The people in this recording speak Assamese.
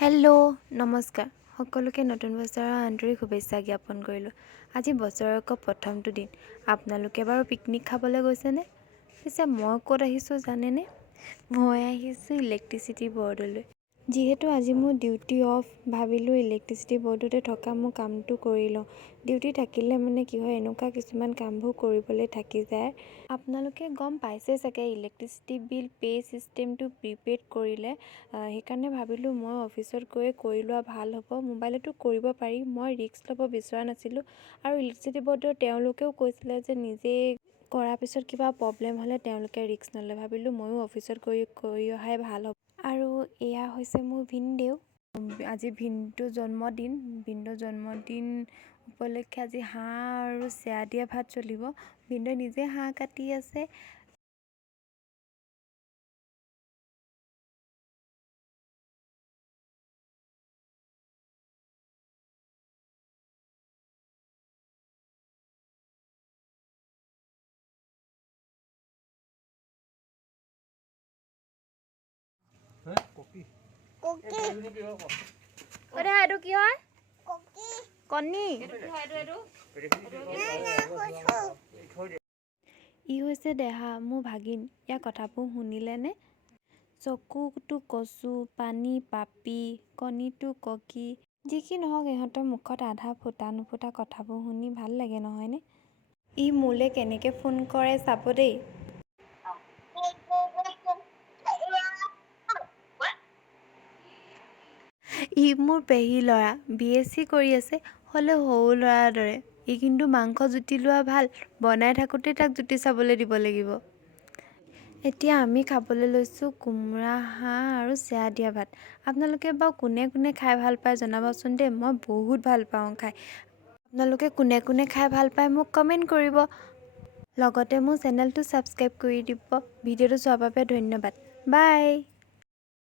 হেল্ল' নমস্কাৰ সকলোকে নতুন বছৰৰ আন্তৰিক শুভেচ্ছা জ্ঞাপন কৰিলোঁ। আজি বছৰৰ প্ৰথমটো দিন। আপোনালোকে বাৰু পিকনিক খাবলৈ গৈছেনে? পিছে মই ক'ত আহিছোঁ জানেনে? মই আহিছোঁ ইলেক্ট্ৰিচিটি বৰ্ডলৈ। যিহেতু আজি মোৰ ডিউটি অফ, ভাবিলোঁ ইলেক্ট্ৰিচিটি বৰ্ডতে থকা মোৰ কামটো কৰি লওঁ। ডিউটি থাকিলে মানে কি হয়, এনেকুৱা কিছুমান কামবোৰ কৰিবলৈ থাকি যায়। আপোনালোকে গম পাইছে চাগে ইলেক্ট্ৰিচিটি বিল পে' ছিষ্টেমটো প্ৰিপেইড কৰিলে। সেইকাৰণে ভাবিলোঁ মই অফিচত গৈ কৰি লোৱা ভাল হ'ব। মোবাইলতো কৰিব পাৰি, মই ৰিস্ক ল'ব বিচৰা নাছিলোঁ। আৰু ইলেক্ট্ৰিচিটি বৰ্ডৰ তেওঁলোকেও কৈছিলে যে নিজে কৰাৰ পিছত কিবা প্ৰব্লেম হ'লে তেওঁলোকে ৰিস্ক নলয়। ভাবিলোঁ ময়ো অফিচত কৰি অহাই ভাল হ'ব। আৰু এয়া হৈছে মোৰ ভিনদেউ। আজি ভিনদেউৰ জন্মদিন উপলক্ষে আজি হাঁহ আৰু চেয়া দিয়া ভাত চলিব। ভিনদেউৱে নিজে হাঁহ কাটি আছে। এইটো কি হয়? কণী। ই হৈছে দেহা, মোৰ ভাগিন। ইয়াৰ কথাবোৰ শুনিলেনে? চকুটো কচু, পানী পাপি, কণীটো ককি। যি কি নহওক, ইহঁতৰ মুখত আধা ফুটা নুফুটা কথাবোৰ শুনি ভাল লাগে নহয়নে? ই মোলৈ কেনেকৈ ফোন কৰে চাব দেই। ই মোৰ পেহী ল'ৰা, BSc কৰি আছে, হ'লেও সৰু ল'ৰাৰ দৰে। ই কিন্তু মাংস জুতি লোৱা ভাল, বনাই থাকোঁতে তাক জুতি চাবলৈ দিব লাগিব। এতিয়া আমি খাবলৈ লৈছোঁ কোমোৰা, হাঁহ আৰু চেয়া দিয়া ভাত। আপোনালোকে বাৰু কোনে কোনে খাই ভাল পায় জনাবচোন দেই, মই বহুত ভাল পাওঁ খাই। আপোনালোকে কোনে কোনে খাই ভাল পায় মোক কমেণ্ট কৰিব। লগতে মোৰ চেনেলটো ছাবস্ক্ৰাইব কৰি দিব। ভিডিঅ'টো চোৱাৰ বাবে ধন্যবাদ। বাই।